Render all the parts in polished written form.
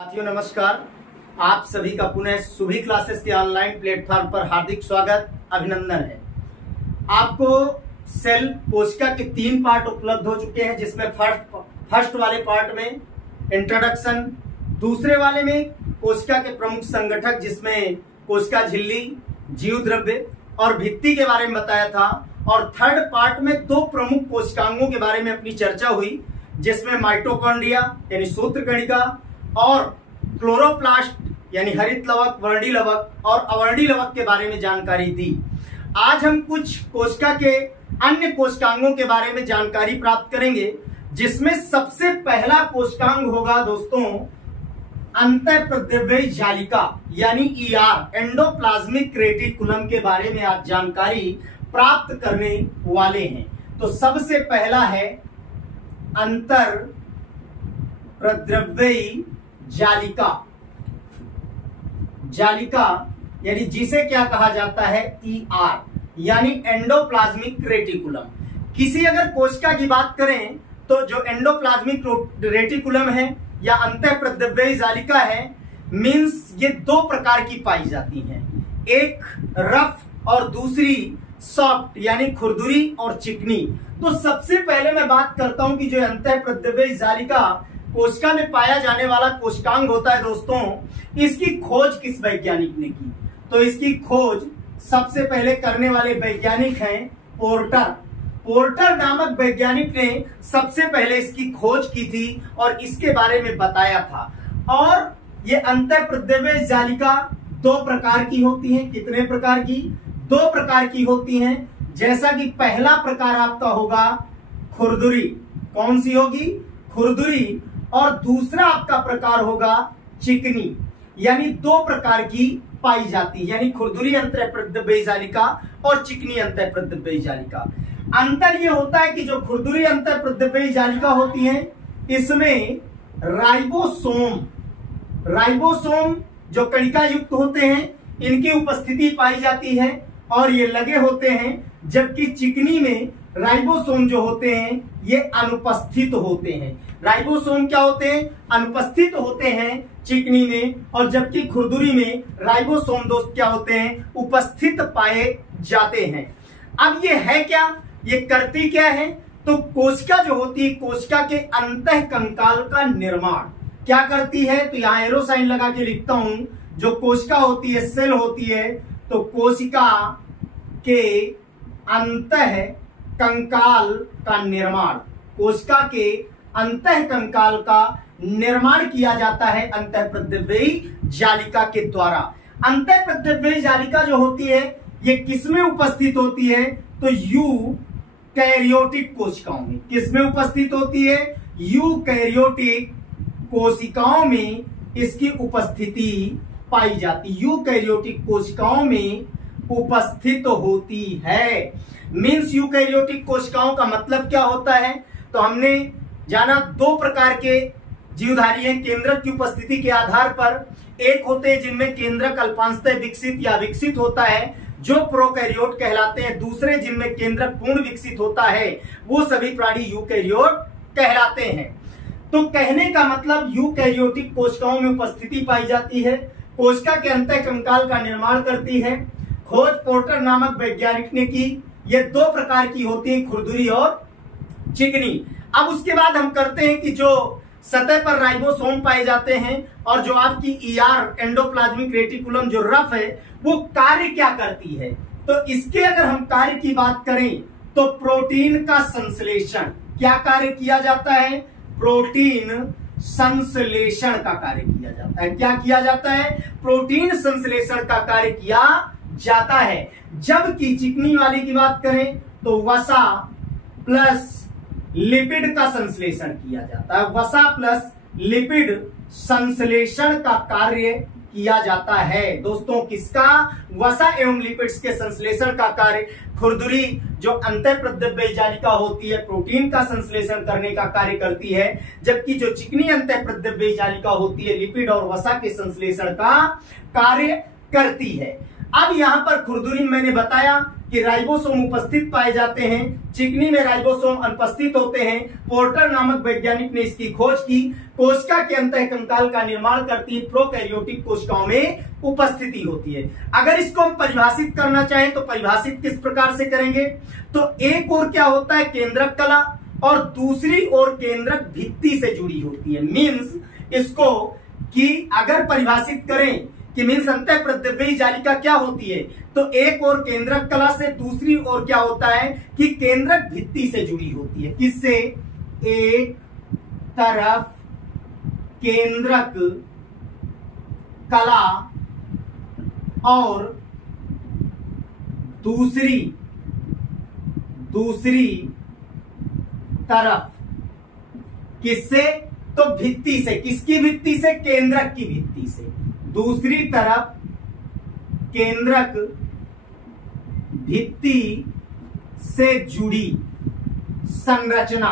साथियों नमस्कार। आप सभी का पुनः सुभी क्लासेस के ऑनलाइन प्लेटफॉर्म पर हार्दिक स्वागत अभिनंदन है। आपको सेल कोशिका के 3 पार्ट उपलब्ध हो चुके हैं, जिसमें फर्स्ट वाले पार्ट में इंट्रोडक्शन, दूसरे वाले में कोशिका के प्रमुख संगठक जिसमें कोशिका झिल्ली, जीव द्रव्य और भित्ति के बारे में बताया था, और थर्ड पार्ट में 2 प्रमुख कोशिकांगों के बारे में अपनी चर्चा हुई, जिसमें माइटोकॉन्ड्रिया यानी सूत्रकणिका और क्लोरोप्लास्ट यानी हरित लवक, वर्णी लवक और अवर्णी लवक के बारे में जानकारी दी। आज हम कुछ कोशिका के अन्य कोशिकांगों के बारे में जानकारी प्राप्त करेंगे, जिसमें सबसे पहला कोशिकांग होगा दोस्तों अंतःप्रद्रव्य जालिका यानी ईआर, एंडोप्लाज्मिक रेटिकुलम के बारे में आज जानकारी प्राप्त करने वाले हैं। तो सबसे पहला है अंतःप्रद्रव्य जालिका यानी जिसे क्या कहा जाता है, ईआर यानी एंडोप्लाज्मिक रेटिकुलम। किसी अगर कोशिका की बात करें तो जो एंडोप्लाज्मिक रेटिकुलम है या अंतःप्रद्रव्य जालिका है, मींस ये 2 प्रकार की पाई जाती हैं, एक रफ और दूसरी सॉफ्ट यानी खुरदुरी और चिकनी। तो सबसे पहले मैं बात करता हूं कि जो अंतःप्रद्रव्य जालिका कोशिका में पाया जाने वाला कोशिकांग होता है दोस्तों, इसकी खोज किस वैज्ञानिक ने की? तो इसकी खोज सबसे पहले करने वाले वैज्ञानिक हैं पोर्टर नामक वैज्ञानिक ने सबसे पहले इसकी खोज की थी और इसके बारे में बताया था। और ये अंतःप्रद्रव्य जालिका 2 प्रकार की होती हैं। कितने प्रकार की? 2 प्रकार की होती हैं। जैसा कि पहला प्रकार आपका होगा खुरदुरी। कौन सी होगी? खुरदुरी। और दूसरा आपका प्रकार होगा चिकनी, यानी 2 प्रकार की पाई जाती है, यानी खुरदुरी अंतःप्रद्रव्य जालिका और चिकनी अंतःप्रद्रव्य जालिका। अंतर यह होता है कि जो खुरदुरी अंतःप्रद्रव्य जालिका होती है, इसमें राइबोसोम जो कणिका युक्त होते हैं, इनकी उपस्थिति पाई जाती है और ये लगे होते हैं, जबकि चिकनी में राइबोसोम जो होते हैं ये अनुपस्थित होते हैं। राइबोसोम क्या होते हैं? अनुपस्थित होते हैं चिकनी में, और जबकि खुरदुरी में राइबोसोम दोस्त क्या होते हैं? उपस्थित पाए जाते हैं। अब ये है क्या? ये करती क्या है? तो कोशिका जो होती है, कोशिका के अंतःकंकाल का निर्माण क्या करती है? तो यहां एरो साइन लगा के लिखता हूं। जो कोशिका होती है, सेल होती है, तो कोशिका के अंतःकंकाल का निर्माण, कोशिका के अंतःकंकाल का निर्माण किया जाता है अंतःप्रद्रव्य जालिका के द्वारा। अंतःप्रद्रव्य जालिका जो होती है, ये किसमें उपस्थित होती है? तो यूकैरियोटिक कोशिकाओं में। किसमें उपस्थित होती है? यूकैरियोटिक कोशिकाओं में इसकी उपस्थिति पाई जाती, यूकैरियोटिक कोशिकाओं में उपस्थित होती है। मीन्स यूकैरियोटिक कोशिकाओं का मतलब क्या होता है? तो हमने जाना 2 प्रकार के जीवधारी हैं केंद्रक की उपस्थिति के आधार पर। एक होते हैं जिनमें केंद्रक अल्पांशतः विकसित या विकसित होता है, जो प्रोकैरियोट कहलाते हैं। दूसरे जिनमें केंद्रक पूर्ण विकसित होता है, वो सभी प्राणी यूकैरियोट कहलाते हैं। तो कहने का मतलब यूकैरियोटिक कोशिकाओं में उपस्थिति पाई जाती है, कोशिका के अंतःकंकाल का निर्माण करती है। खोज पोर्टर नामक वैज्ञानिक ने की। ये 2 प्रकार की होती है, खुरदुरी और चिकनी। अब उसके बाद हम करते हैं कि जो सतह पर राइबोसोम पाए जाते हैं और जो आपकी ईआर एंडोप्लाज्मिक रेटिकुलम जो रफ है, वो कार्य क्या करती है? तो इसके अगर हम कार्य की बात करें तो प्रोटीन का संश्लेषण, क्या कार्य किया जाता है? प्रोटीन संश्लेषण का कार्य किया जाता है। क्या किया जाता है? प्रोटीन संश्लेषण का कार्य किया जाता है। जबकि चिकनी वाली की बात करें तो वसा प्लस लिपिड का संश्लेषण किया जाता है। वसा प्लस लिपिड संश्लेषण का कार्य किया जाता है दोस्तों। किसका? वसा एवं लिपिड्स के संश्लेषण का कार्य खुरदुरी जो अंतःप्रद्रव्य जालिका होती है, प्रोटीन का संश्लेषण करने का कार्य करती है, जबकि जो चिकनी अंतःप्रद्रव्य जालिका होती है, लिपिड और वसा के संश्लेषण का कार्य करती है। अब यहां पर खुरदुरी मैंने बताया कि राइबोसोम उपस्थित पाए जाते हैं, चिकनी में राइबोसोम अनुपस्थित होते हैं। पोर्टर नामक वैज्ञानिक ने इसकी खोज की। कोशिका के अंतःकंकाल का निर्माण करती है, प्रोकैरियोटिक कोशिकाओं में उपस्थिति होती है। अगर इसको हम परिभाषित करना चाहें तो परिभाषित किस प्रकार से करेंगे, तो एक ओर क्या होता है केंद्रक कला और दूसरी ओर केंद्रक भित्ति से जुड़ी होती है। मीन्स इसको कि अगर परिभाषित करें कि मीन्स अंतःप्रद्रव्यी जालिका क्या होती है, तो एक ओर केंद्रक कला से, दूसरी ओर क्या होता है कि केंद्रक भित्ति से जुड़ी होती है। किससे? एक तरफ केंद्रक कला और दूसरी तरफ किससे? तो भित्ति से। किसकी भित्ति से? केंद्रक की भित्ति से। दूसरी तरफ केंद्रक भित्ति से जुड़ी संरचना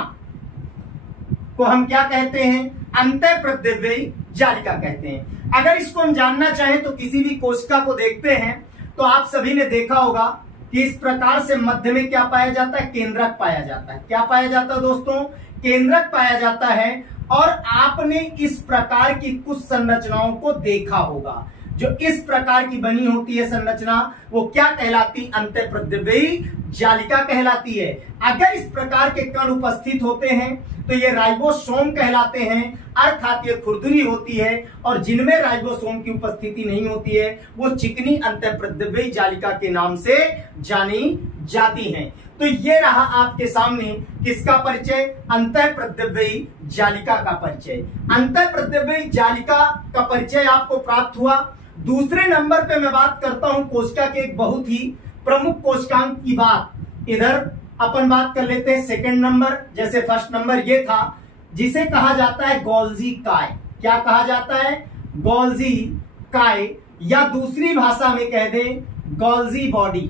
को हम क्या कहते हैं? अंतःप्रद्रव्यी जालिका कहते हैं। अगर इसको हम जानना चाहें तो किसी भी कोशिका को देखते हैं तो आप सभी ने देखा होगा कि इस प्रकार से मध्य में क्या पाया जाता है? केंद्रक पाया जाता है। क्या पाया जाता है दोस्तों? केंद्रक पाया जाता है। और आपने इस प्रकार की कुछ संरचनाओं को देखा होगा, जो इस प्रकार की बनी होती है संरचना, वो क्या कहलाती? अंतःप्रद्रव्यी जालिका कहलाती है। अगर इस प्रकार के कण उपस्थित होते हैं तो ये राइबोसोम कहलाते हैं, अर्थात ये खुरदुरी होती है। और जिनमें राइबोसोम की उपस्थिति नहीं होती है वो चिकनी अंतःप्रद्रव्यी जालिका के नाम से जानी जाती हैं। तो ये रहा आपके सामने किसका परिचय? अंतःप्रद्रव्यी जालिका का परिचय। अंतःप्रद्रव्यी जालिका का परिचय आपको प्राप्त हुआ। दूसरे नंबर पे मैं बात करता हूं कोशिका के एक बहुत ही प्रमुख कोशिकांग की बात। इधर अपन बात कर लेते हैं सेकंड नंबर। जैसे फर्स्ट नंबर ये था जिसे कहा जाता है गोल्जी काय। क्या कहा जाता है? गोल्जी काय, या दूसरी भाषा में कह दें Golgi body.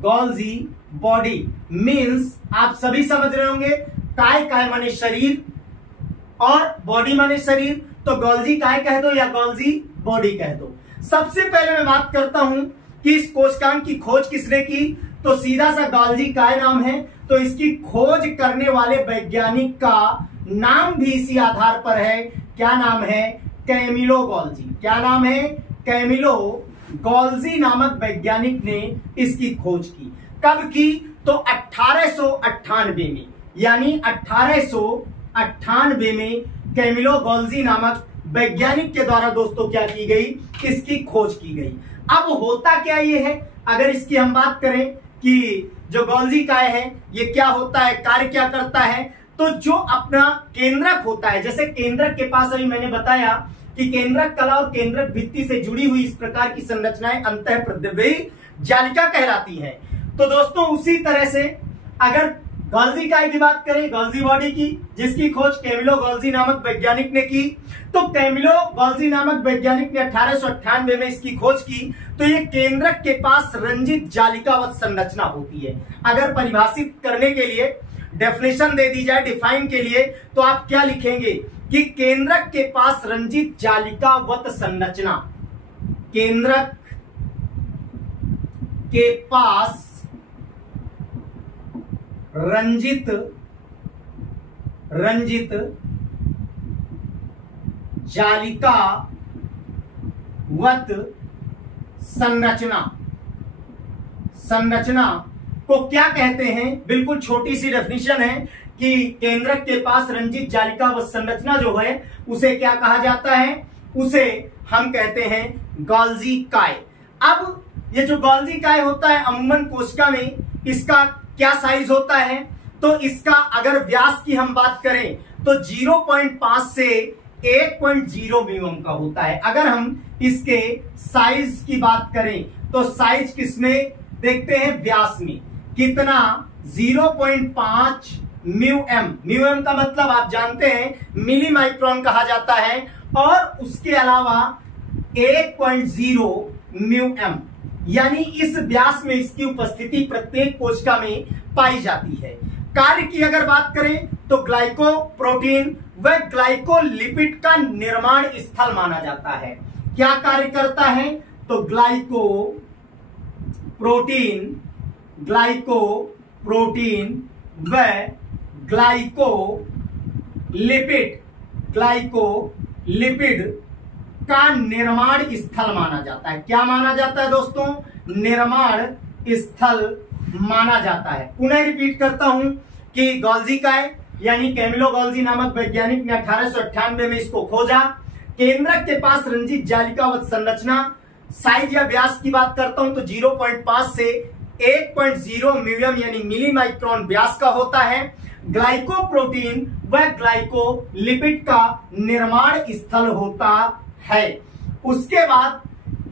Golgi body means आप सभी समझ रहे होंगे, काय काय माने शरीर और बॉडी माने शरीर, तो गोल्जी काय कह दो या गोल्जी बॉडी कह दो। सबसे पहले मैं बात करता हूं कि इस कोशिकांग की खोज किसने की, तो सीधा सा गोल्जी काय नाम है। तो इसकी खोज करने वाले वैज्ञानिक का नाम भी इसी आधार पर है। क्या नाम है? Camillo Golgi. क्या नाम है? कैमिलो गोल्जी नामक वैज्ञानिक ने इसकी खोज की। कब की? तो 1898 में, यानी 1898 में कैमिलो गोल्जी नामक वैज्ञानिक के द्वारा दोस्तों क्या की गई? इसकी खोज की गई। अब होता क्या ये है, अगर इसकी हम बात करें कि जो गोल्जी काय है ये क्या होता है, कार्य क्या करता है, तो जो अपना केंद्रक होता है, जैसे केंद्रक के पास अभी मैंने बताया कि केंद्रक कला और केंद्रक भित्ति से जुड़ी हुई इस प्रकार की संरचनाएं अंतःप्रद्रव्यी जालिका कहलाती हैं। तो दोस्तों उसी तरह से अगर गोल्जी काय की बात करें, गोल्जी बॉडी की, जिसकी खोज कैमिलो गोल्जी नामक वैज्ञानिक ने की, तो कैमिलो गोल्जी नामक वैज्ञानिक ने 1898 में इसकी खोज की। तो ये केंद्रक के पास रंजित जालिकावत संरचना होती है। अगर परिभाषित करने के लिए डेफिनेशन दे दी जाए, डिफाइन के लिए, तो आप क्या लिखेंगे कि केंद्रक के पास रंजित जालिकावत संरचना, केंद्रक के पास रंजित जालिकावत संरचना को क्या कहते हैं? बिल्कुल छोटी सी डेफिनेशन है कि केंद्रक के पास रंजित जालिकावत संरचना जो है उसे क्या कहा जाता है? उसे हम कहते हैं गोल्जी काय। अब ये जो गोल्जी काय होता है अमूमन कोशिका में इसका क्या साइज होता है, तो इसका अगर व्यास की हम बात करें तो 0.5 से 1.0 मिलीमीटर का होता है। अगर हम इसके साइज की बात करें तो साइज किसमें देखते हैं? व्यास में। कितना? 0.5 म्यूएम। म्यूएम का मतलब आप जानते हैं मिली माइक्रोन कहा जाता है, और उसके अलावा 1.0 म्यूएम, यानी इस व्यास में इसकी उपस्थिति प्रत्येक कोशिका में पाई जाती है। कार्य की अगर बात करें तो ग्लाइकोप्रोटीन व ग्लाइकोलिपिड का निर्माण स्थल माना जाता है। क्या कार्य करता है? तो ग्लाइकोप्रोटीन ग्लाइकोप्रोटीन व ग्लाइकोलिपिड का निर्माण स्थल माना जाता है। क्या माना जाता है दोस्तों? निर्माण स्थल माना जाता है। पुनः रिपीट करता हूं कि गोल्जी काय यानी कैमिलो गोल्जी नामक वैज्ञानिक ने 1898 में इसको खोजा। केंद्रक के पास रंजित जालिकावत संरचना, साइज या व्यास की बात करता हूं तो 0.5 से 1.0 म्यूयम यानी मिली माइक्रोन व्यास का होता है। ग्लाइकोप्रोटीन व ग्लाइकोलिपिड का निर्माण स्थल होता है। उसके बाद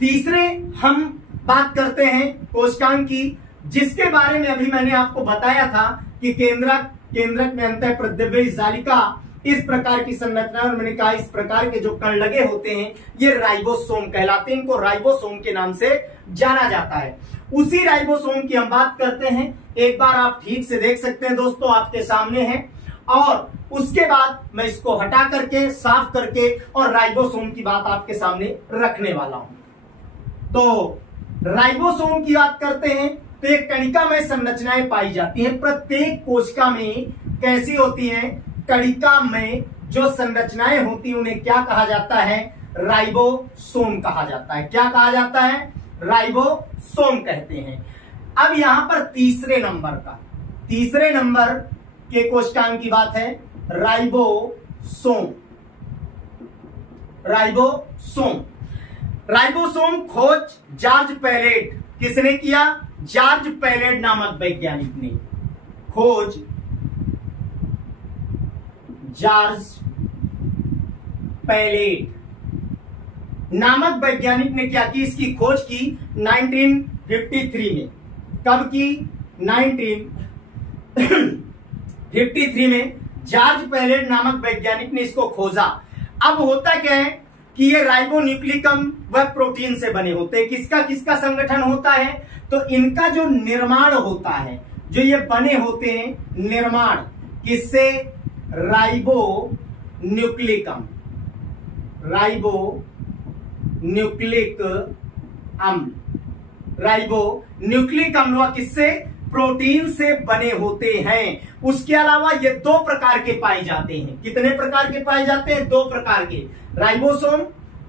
तीसरे हम बात करते हैं कोशिकांग की, जिसके बारे में अभी मैंने आपको बताया था कि केंद्रक में अंतःप्रद्रव्य जालिका इस प्रकार की संरचना, और मैंने कहा इस प्रकार के जो कण लगे होते हैं ये राइबोसोम कहलाते हैं। इनको राइबोसोम के नाम से जाना जाता है। उसी राइबोसोम की हम बात करते हैं। एक बार आप ठीक से देख सकते हैं दोस्तों, आपके सामने है, और उसके बाद मैं इसको हटा करके साफ करके और राइबोसोम की बात आपके सामने रखने वाला हूं। तो राइबोसोम की बात करते हैं तो एक कणिका में संरचनाएं पाई जाती हैं। प्रत्येक कोशिका में कैसी होती हैं? कणिका में जो संरचनाएं होती हैं उन्हें क्या कहा जाता है? राइबोसोम कहा जाता है। क्या कहा जाता है? राइबोसोम कहते हैं। अब यहां पर तीसरे नंबर के कोशिकांग की बात है, राइबोसोम। राइबोसोम खोज जॉर्ज पैलेट किसने किया? जॉर्ज पैलेट नामक वैज्ञानिक ने खोज जॉर्ज पैलेट नामक वैज्ञानिक ने क्या की? इसकी खोज की 1953 में। कब की? 1953 में जॉर्ज पैलेट नामक वैज्ञानिक ने इसको खोजा। अब होता क्या है कि ये राइबोन्यूक्लिकम व प्रोटीन से बने होते हैं। किसका किसका संगठन होता है? तो इनका जो निर्माण होता है, जो ये बने होते हैं, निर्माण किससे? राइबोन्यूक्लिक अम्ल किससे? प्रोटीन से बने होते हैं। उसके अलावा ये दो प्रकार के पाए जाते हैं। कितने प्रकार के पाए जाते हैं? दो प्रकार के। राइबोसोम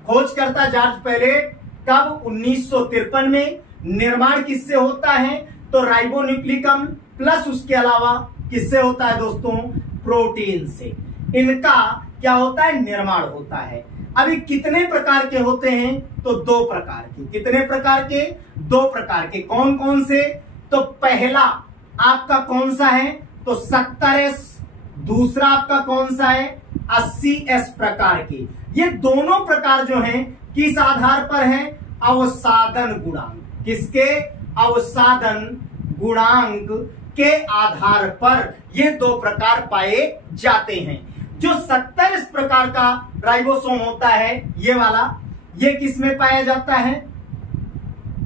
खोज करता जॉर्ज पैलेट कब? 1953 में। निर्माण किससे होता है? तो राइबोन्यूक्लिकम प्लस उसके अलावा किससे होता है दोस्तों? प्रोटीन से। इनका क्या होता है? निर्माण होता है। अभी कितने प्रकार के होते हैं? तो दो प्रकार के। कितने प्रकार के? दो प्रकार के। कौन कौन से? तो पहला आपका कौन सा है? तो 70S। दूसरा आपका कौन सा है? 80S प्रकार के। ये दोनों प्रकार जो हैं किस आधार पर हैं? अवसादन गुणांक। किसके? अवसादन गुणांक के आधार पर ये दो प्रकार पाए जाते हैं। जो 70 प्रकार का राइबोसोम होता है, ये वाला, ये किसमें पाया जाता है?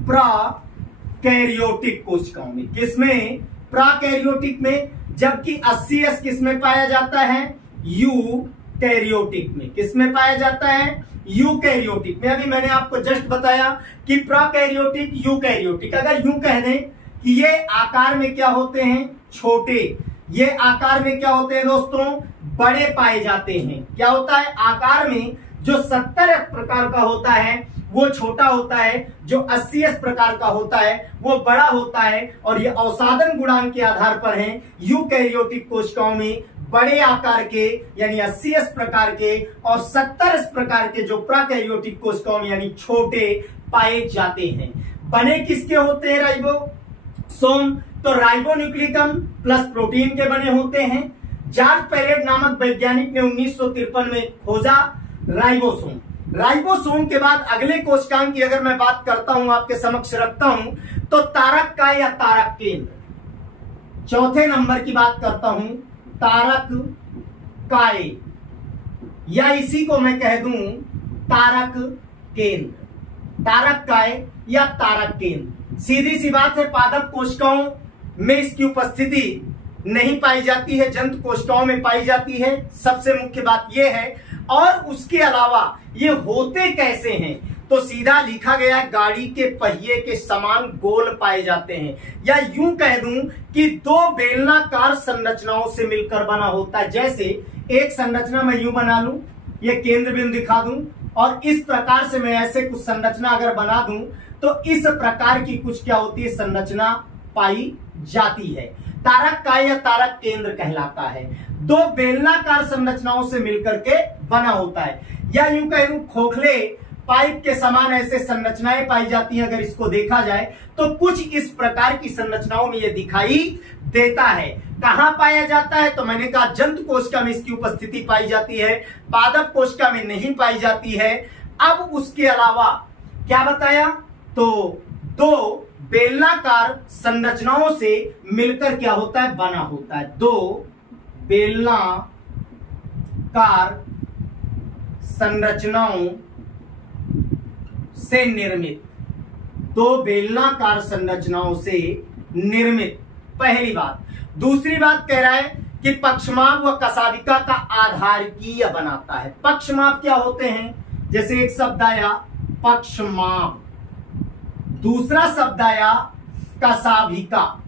प्रोकैरियोटिक कोशिकाओं में। किसमें? प्रोकैरियोटिक में। जबकि 80S किसमें पाया जाता है? यूकैरियोटिक में। किसमें पाया जाता है? यूकैरियोटिक में। अभी मैंने आपको जस्ट बताया कि प्रोकैरियोटिक, यूकैरियोटिक। अगर यूं कह दें कि ये आकार में क्या होते हैं? छोटे। ये आकार में क्या होते हैं दोस्तों? बड़े पाए जाते हैं। क्या होता है? आकार में जो 70 प्रकार का होता है वो छोटा होता है, जो 80S प्रकार का होता है वो बड़ा होता है। और ये अवसादन गुणांक के आधार पर है। यूकैरियोटिक कोशिकाओं में बड़े आकार के यानी 80S प्रकार के और 70S प्रकार के जो प्रोकैरियोटिक कोशिकाओं में यानी छोटे पाए जाते हैं। बने किसके होते हैं राइबोसोम? तो राइबोन्यूक्लिकम प्लस प्रोटीन के बने होते हैं। जॉर्ज पैलेट नामक वैज्ञानिक ने 1953 में खोजा राइबोसोम। राइबोसोम के बाद अगले कोशिकांग की अगर मैं बात करता हूं, आपके समक्ष रखता हूं, तो तारक काय या तारक केंद्र। चौथे नंबर की बात करता हूं, तारक काय, या इसी को मैं कह दूं तारक केंद्र। तारक काय या तारक केंद्र। सीधी सी बात है, पादप कोशिकाओं में इसकी उपस्थिति नहीं पाई जाती है, जंतु कोशिकाओं में पाई जाती है। सबसे मुख्य बात यह है। और उसके अलावा ये होते कैसे हैं? तो सीधा लिखा गया है गाड़ी के पहिए के समान गोल पाए जाते हैं, या यूं कह दूं कि दो बेलनाकार संरचनाओं से मिलकर बना होता है। जैसे एक संरचना मैं यूं बना लूं, ये केंद्र बिंदु दिखा दूं, और इस प्रकार से मैं ऐसे कुछ संरचना अगर बना दूं तो इस प्रकार की कुछ क्या होती है, संरचना पाई जाती है। तारक काय या तारक केंद्र कहलाता है। दो बेलनाकार संरचनाओं से मिलकर के बना होता है, या यूं कह दूं खोखले पाइप के समान ऐसे संरचनाएं पाई जाती हैं। अगर इसको देखा जाए तो कुछ इस प्रकार की संरचनाओं में यह दिखाई देता है। कहां पाया जाता है, तो मैंने कहा जंतु कोशिका में इसकी उपस्थिति पाई जाती है, पादप कोशिका में नहीं पाई जाती है। अब उसके अलावा क्या बताया, तो दो बेलनाकार संरचनाओं से मिलकर क्या होता है, बना होता है। दो बेलनाकार संरचनाओं से निर्मित, दो बेलनाकार संरचनाओं से निर्मित, पहली बात। दूसरी बात कह रहा है कि पक्षमाप व कशाभिका का आधारकीय बनाता है। पक्षमाप क्या होते हैं, जैसे एक शब्द आया पक्षमाप, दूसरा शब्द आया कशाभिका।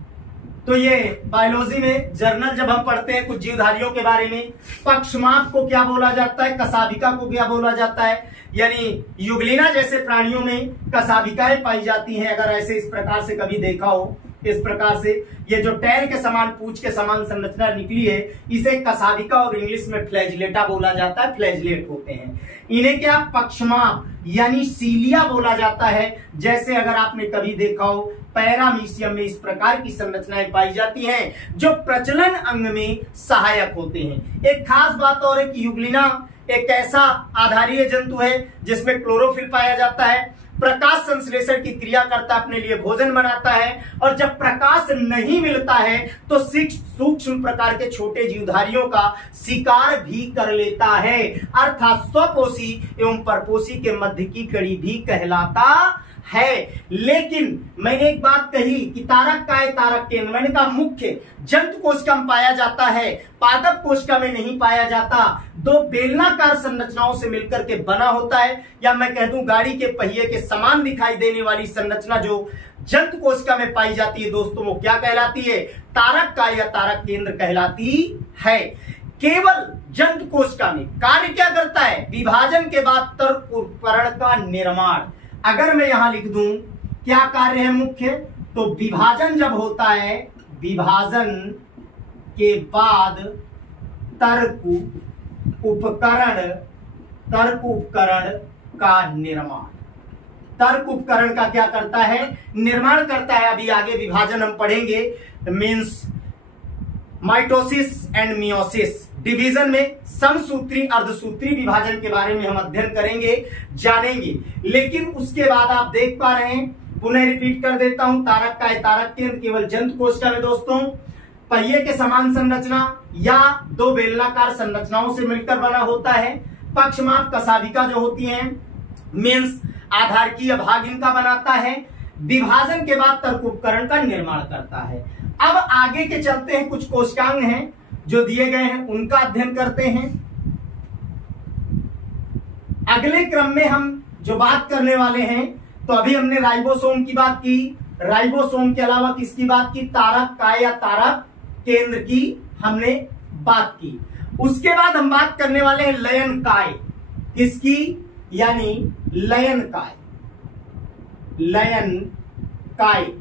तो ये बायोलॉजी में जर्नल जब हम पढ़ते हैं कुछ जीवधारियों के बारे में, पक्षमाप को क्या बोला जाता है, कशाभिका को क्या बोला जाता है, यानी युगलिना जैसे प्राणियों में कशाभिकाएं पाई जाती हैं। अगर ऐसे इस प्रकार से कभी देखा हो, इस प्रकार से ये जो टैर के समान, पूंछ के समान संरचना निकली है, इसे कशाभिका और इंग्लिश में फ्लैजिलेटा बोला जाता है, फ्लैजिलेट होते हैं। इन्हें क्या पक्षमाप यानी सीलिया बोला जाता है। जैसे अगर आपने कभी देखा हो पैरामीशियम में इस प्रकार की संरचनाएं पाई जाती हैं जो प्रजनन अंग में सहायक होते हैं। एक खास बात और है कि युगलिना एक ऐसा आधारीय जंतु है जिसमें क्लोरोफिल पाया जाता है, प्रकाश संश्लेषण की क्रिया करता, अपने लिए भोजन बनाता है, और जब प्रकाश नहीं मिलता है तो सूक्ष्म प्रकार के छोटे जीवधारियों का शिकार भी कर लेता है, अर्थात स्वपोषी एवं परपोषी के मध्य की कड़ी भी कहलाता है। लेकिन मैंने एक बात कही कि तारक काय तारक केंद्र, मैंने कहा मुख्य जंतु कोशिका में पाया जाता है, पादप कोशिका में नहीं पाया जाता। दो बेलनाकार संरचनाओं से मिलकर के बना होता है, या मैं कह दूं गाड़ी के पहिए के समान दिखाई देने वाली संरचना जो जंतु कोशिका में पाई जाती है दोस्तों, वो क्या कहलाती है, तारक काय या तारक केंद्र कहलाती है। केवल जंतु कोशिका में कार्य क्या करता है, विभाजन के बाद तर्क उपकरण का निर्माण। अगर मैं यहां लिख दूं क्या कार्य है मुख्य, तो विभाजन जब होता है, विभाजन के बाद तर्क उपकरण का निर्माण। तर्क उपकरण का क्या करता है, निर्माण करता है। अभी आगे विभाजन हम पढ़ेंगे, means mitosis and meiosis. Division में समसूत्री अर्धसूत्री विभाजन के बारे में हम अध्ययन करेंगे, जानेंगे। लेकिन उसके बाद आप देख पा रहे हैं, पुनः रिपीट कर देता हूं, तारक काय तारक केंद्र केवल जंतु कोशिका में दोस्तों पहिए के समान संरचना या दो बेलनाकार संरचनाओं से मिलकर बना होता है। पक्षमाप कशाभिका जो होती हैं, मीन्स आधारकीय भाग इनका बनाता है। विभाजन के बाद तर्क उपकरण का निर्माण करता है। अब आगे के चलते हैं, कुछ कोशिकांग हैं जो दिए गए हैं, उनका अध्ययन करते हैं। अगले क्रम में हम जो बात करने वाले हैं, तो अभी हमने राइबोसोम की बात की, राइबोसोम के अलावा किसकी बात की, तारक काय या तारक केंद्र की हमने बात की। उसके बाद हम बात करने वाले हैं लयन काय, किसकी, यानी लयन काय। लयन काय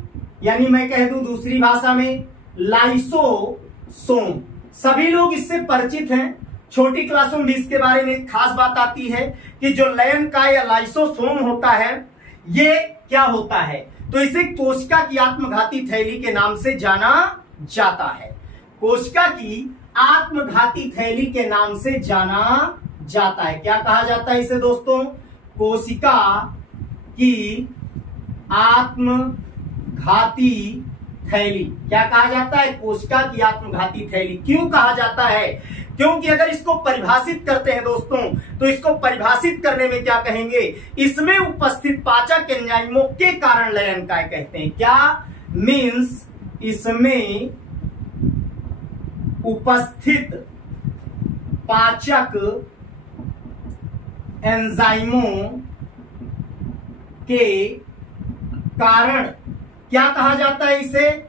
यानी मैं कह दूं दूसरी भाषा में लाइसोसोम। सभी लोग इससे परिचित हैं, छोटी क्लासों में भी इसके बारे में एक खास बात आती है कि जो लयन काय या लाइसोसोम होता है, ये क्या होता है, तो इसे कोशिका की आत्मघाती थैली के नाम से जाना जाता है। कोशिका की आत्मघाती थैली के नाम से जाना जाता है। क्या कहा जाता है इसे दोस्तों, कोशिका की आत्मघाती थैली। क्या कहा जाता है, कोशिका की आत्मघाती थैली। क्यों कहा जाता है, क्योंकि अगर इसको परिभाषित करते हैं दोस्तों, तो इसको परिभाषित करने में क्या कहेंगे, इसमें उपस्थित पाचक एंजाइमों के कारण लयन काय कहते हैं। क्या मीन्स इसमें उपस्थित पाचक एंजाइमों के कारण क्या कहा जाता है? इसे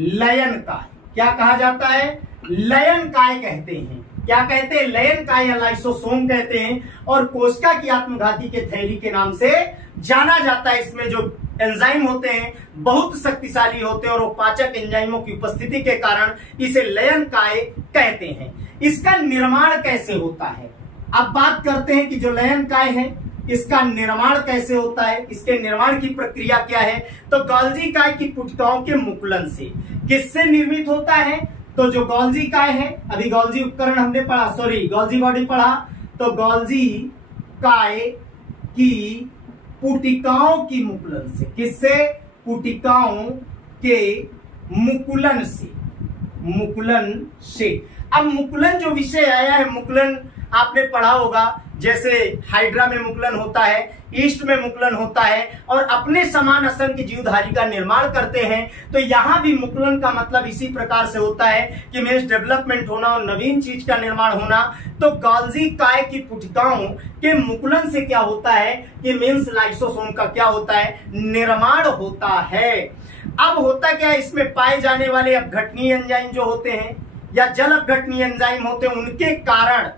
लयनकाय। क्या कहा जाता है? लयनकाय कहते हैं। क्या कहते हैं? लयनकाय या लाइसोसोम कहते हैं। और कोशिका की आत्मघाती के थैली के नाम से जाना जाता है। इसमें जो एंजाइम होते हैं बहुत शक्तिशाली होते हैं और वो पाचक एंजाइमों की उपस्थिति के कारण इसे लयनकाय कहते हैं। इसका निर्माण कैसे होता है? अब बात करते हैं कि जो लयनकाय है इसका निर्माण कैसे होता है, इसके निर्माण की प्रक्रिया क्या है। तो गोल्जी काय की पुटिकाओं के मुकुलन से। किससे निर्मित होता है? तो जो गोल्जी काय है, अभी गोल्जी उपकरण हमने पढ़ा, सॉरी गोल्जी बॉडी पढ़ा, तो गोल्जी काय की पुटिकाओं की मुकुलन से। किससे? पुटिकाओं के मुकुलन से। मुकुलन से। अब मुकुलन जो विषय आया है, मुकुलन आपने पढ़ा होगा, जैसे हाइड्रा में मुकुलन होता है, ईस्ट में मुकुलन होता है और अपने समान असंख्य जीवधारी का निर्माण करते हैं। तो यहां भी मुकुलन का मतलब इसी प्रकार से होता है कि मीन्स डेवलपमेंट होना और नवीन चीज का निर्माण होना। तो गोल्जी काय की पुटिकाओं के मुकुलन से क्या होता है कि मीन्स लाइसोसोम का क्या होता है? निर्माण होता है। अब होता क्या है, इसमें पाए जाने वाले अपघटनीय एंजाइम जो होते हैं या जल अपघटनीय एंजाइम होते हैं, उनके कारण,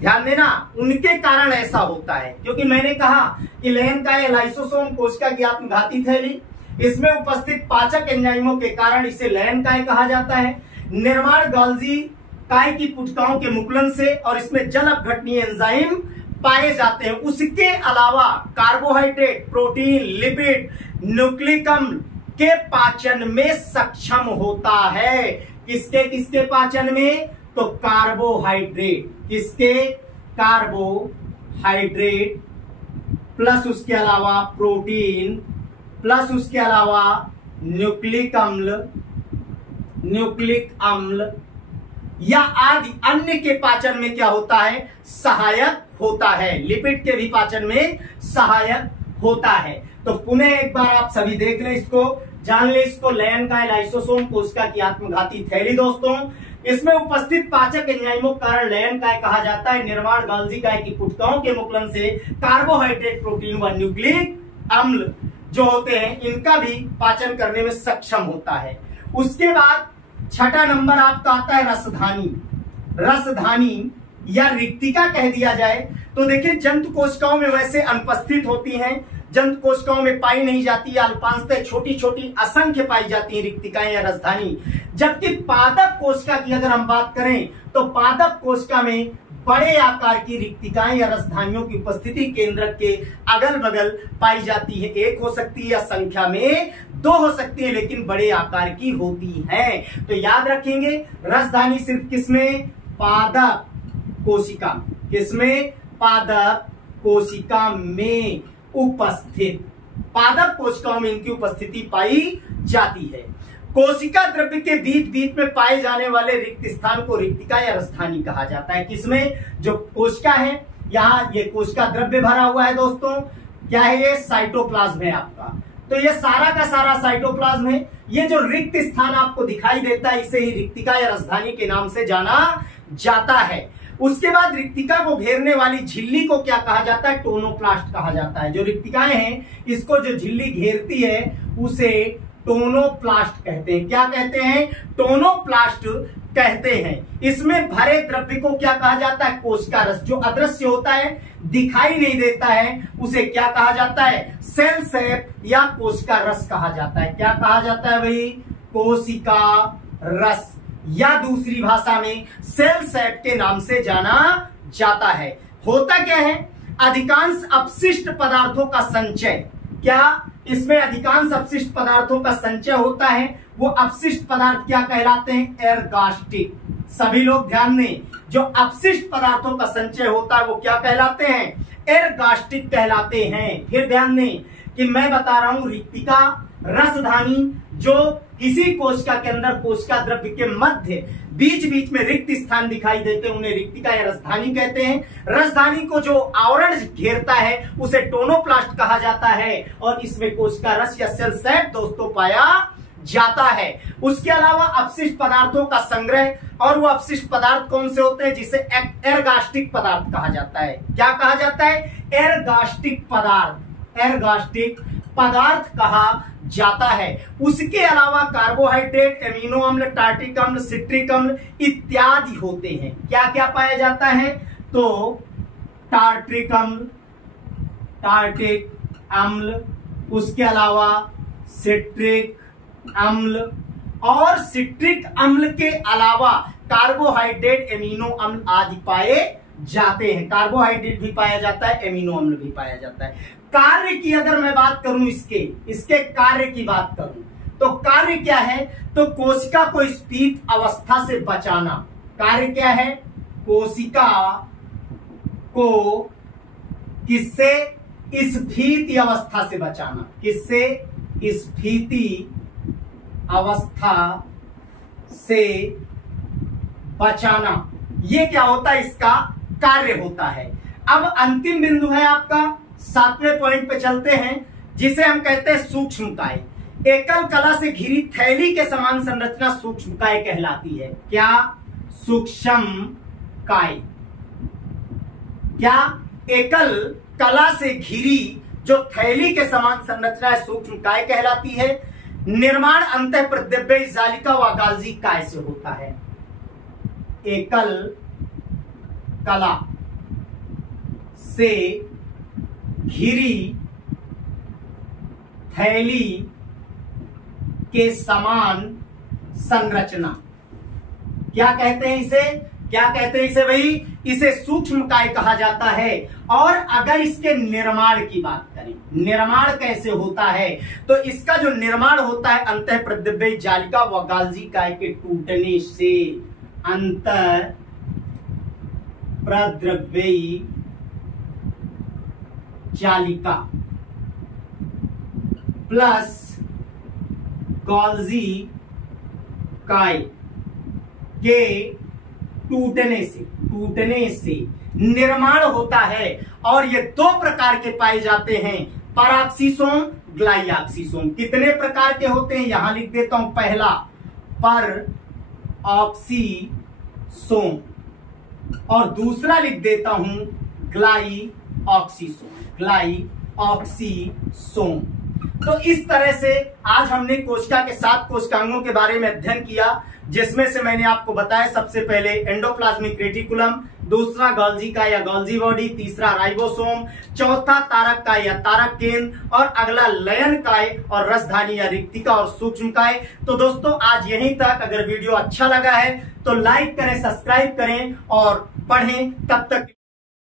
ध्यान देना, उनके कारण ऐसा होता है। क्योंकि मैंने कहा कि लयनकाय लाइसोसोम कोशिका की आत्मघाती थैली, इसमें उपस्थित पाचक एंजाइमों के कारण इसे लयनकाय कहा जाता है। निर्माण गोल्जी काय की पुटिकाओं के मुकुलन से और इसमें जल अपघटनीय एंजाइम पाए जाते हैं। उसके अलावा कार्बोहाइड्रेट, प्रोटीन, लिपिड, न्यूक्लिक अम्ल के पाचन में सक्षम होता है। किसके किसके पाचन में? तो कार्बोहाइड्रेट। किसके? कार्बोहाइड्रेट प्लस उसके अलावा प्रोटीन प्लस उसके अलावा न्यूक्लिक अम्ल या आदि अन्य के पाचन में क्या होता है? सहायक होता है। लिपिड के भी पाचन में सहायक होता है। तो पुनः एक बार आप सभी देख लें, इसको जान ले, इसको लयनकाय लाइसोसोम कोशिका की आत्मघाती थैली। दोस्तों, इसमें उपस्थित पाचक एंजाइमों के कारण लयनकाय कहा जाता है। निर्माण गोल्जी काय की पुटिकाओं के मुकुलन से कार्बोहाइड्रेट, प्रोटीन व न्यूक्लिक अम्ल जो होते हैं इनका भी पाचन करने में सक्षम होता है। उसके बाद छठा नंबर आपका आता है रसधानी। रसधानी या रिक्तिका कह दिया जाए तो देखिए, जंतु कोशिकाओं में वैसे अनुपस्थित होती हैं, जंतु कोशिकाओं में पाई नहीं जाती, अल्पांशतः छोटी छोटी असंख्य पाई जाती है रिक्तिकाएं या रसधानी। जबकि पादप कोशिका की अगर हम बात करें तो पादप कोशिका में बड़े आकार की रिक्तिकाएं या रसधानियों की उपस्थिति केंद्रक के अगल बगल पाई जाती है। एक हो सकती है या संख्या में दो हो सकती है, लेकिन बड़े आकार की होती है। तो याद रखेंगे, रसधानी सिर्फ किसमें? पादप कोशिका। किसमें? पादप कोशिका में उपस्थित, पादप कोशिकाओं में इनकी उपस्थिति पाई जाती है। कोशिका द्रव्य के बीच बीच में पाए जाने वाले रिक्त स्थान को रिक्तिका या रसधानी कहा जाता है। किसमें? जो कोशिका है, यहाँ ये कोशिका द्रव्य भरा हुआ है दोस्तों, क्या है ये? साइटोप्लाज्म है आपका। तो ये सारा का सारा साइटोप्लाज्म है। ये जो रिक्त स्थान आपको दिखाई देता है इसे ही रिक्तिका या रसधानी के नाम से जाना जाता है। उसके बाद रिक्तिका को घेरने वाली झिल्ली को क्या कहा जाता है? टोनोप्लास्ट कहा जाता है। जो रिक्तिकाएं हैं इसको जो झिल्ली घेरती है उसे टोनोप्लास्ट कहते हैं। क्या कहते हैं? टोनोप्लास्ट कहते हैं। इसमें भरे द्रव्य को क्या कहा जाता है? कोशिका रस। जो अदृश्य होता है, दिखाई नहीं देता है, उसे क्या कहा जाता है? सेल सैप या कोशिका रस कहा जाता है। क्या कहा जाता है भाई? कोशिका रस, या दूसरी भाषा में सेल सैप के नाम से जाना जाता है। होता क्या है? अधिकांश अपशिष्ट पदार्थों का संचय। क्या इसमें अधिकांश अपशिष्ट पदार्थों का संचय होता है? वो अपशिष्ट पदार्थ क्या कहलाते हैं? एरगास्टिक। सभी लोग ध्यान दें, जो अपशिष्ट पदार्थों का संचय होता है वो क्या कहलाते हैं? एरगास्टिक कहलाते हैं। फिर ध्यान दें कि मैं बता रहा हूं रिक्तिका, रसधानी, जो किसी कोशिका के अंदर कोशिका द्रव्य के मध्य बीच बीच में रिक्त स्थान दिखाई देते हैं उन्हें रिक्तिका या रसधानी कहते हैं। रसधानी को जो आवरण घेरता है उसे टोनोप्लास्ट कहा जाता है और इसमें कोशिका रस या सेल सैप दोस्तों पाया जाता है। उसके अलावा अपशिष्ट पदार्थों का संग्रह, और वो अपशिष्ट पदार्थ कौन से होते हैं, जिसे एरगास्टिक पदार्थ कहा जाता है। क्या कहा जाता है? एरगास्टिक पदार्थ, एरगास्टिक पदार्थ कहा जाता है। उसके अलावा कार्बोहाइड्रेट, एमिनो अम्ल, टार्टिक अम्ल, सिट्रिक अम्ल इत्यादि होते हैं। क्या क्या पाया जाता है? तो टार्टिक अम्ल, टार्टिक अम्ल, उसके अलावा सिट्रिक अम्ल, और सिट्रिक अम्ल के अलावा कार्बोहाइड्रेट, एमिनो अम्ल आदि पाए जाते हैं। कार्बोहाइड्रेट भी पाया जाता है, एमिनो अम्ल भी पाया जाता है। कार्य की अगर मैं बात करूं, इसके कार्य की बात करूं, तो कार्य क्या है? तो कोशिका को स्फीत अवस्था से बचाना। कार्य क्या है? कोशिका को किससे? स्फीति अवस्था से बचाना। किससे? स्फीति अवस्था से बचाना। ये क्या होता है? इसका कार्य होता है। अब अंतिम बिंदु है आपका 7वें पॉइंट पे चलते हैं, जिसे हम कहते हैं सूक्ष्मकाय। एकल कला से घिरी थैली के समान संरचना सूक्ष्मकाय कहलाती है। क्या? सूक्ष्मकाय। क्या? एकल कला से घिरी जो थैली के समान संरचना है सूक्ष्मकाय कहलाती है। निर्माण अंतः प्रद्रव्य जालिका व गाल्जी काय से होता है। एकल कला से घिरी थैली के समान संरचना, क्या कहते हैं इसे? क्या कहते हैं इसे भाई? इसे सूक्ष्मकाय कहा जाता है। और अगर इसके निर्माण की बात करें, निर्माण कैसे होता है, तो इसका जो निर्माण होता है अंतः प्रद्रव्य जालिका व गाल्जी काय के टूटने से। अंतः प्रद्रव्य जालिका प्लस गाल्जी काय के टूटने से निर्माण होता है। और ये दो प्रकार के पाए जाते हैं, परऑक्सीसोम, ग्लाइऑक्सीसोम। कितने प्रकार के होते हैं? यहां लिख देता हूं। पहला परऑक्सीसोम, और दूसरा लिख देता हूं ग्लाइऑक्सीसोम, ग्लाइऑक्सीसोम। तो इस तरह से आज हमने कोशिका के 7 कोशिकांगों के बारे में अध्ययन किया, जिसमें से मैंने आपको बताया सबसे पहले एंडोप्लाज्मिक रेटिकुलम, दूसरा गोल्जी का या गोल्जी बॉडी, तीसरा राइबोसोम, चौथा तारक काय या तारक केंद्र, और अगला लयन काय और रसधानी या रिक्तिका और सूक्ष्म काय। तो दोस्तों आज यहीं तक। अगर वीडियो अच्छा लगा है तो लाइक करें, सब्सक्राइब करें और पढ़ें। तब तक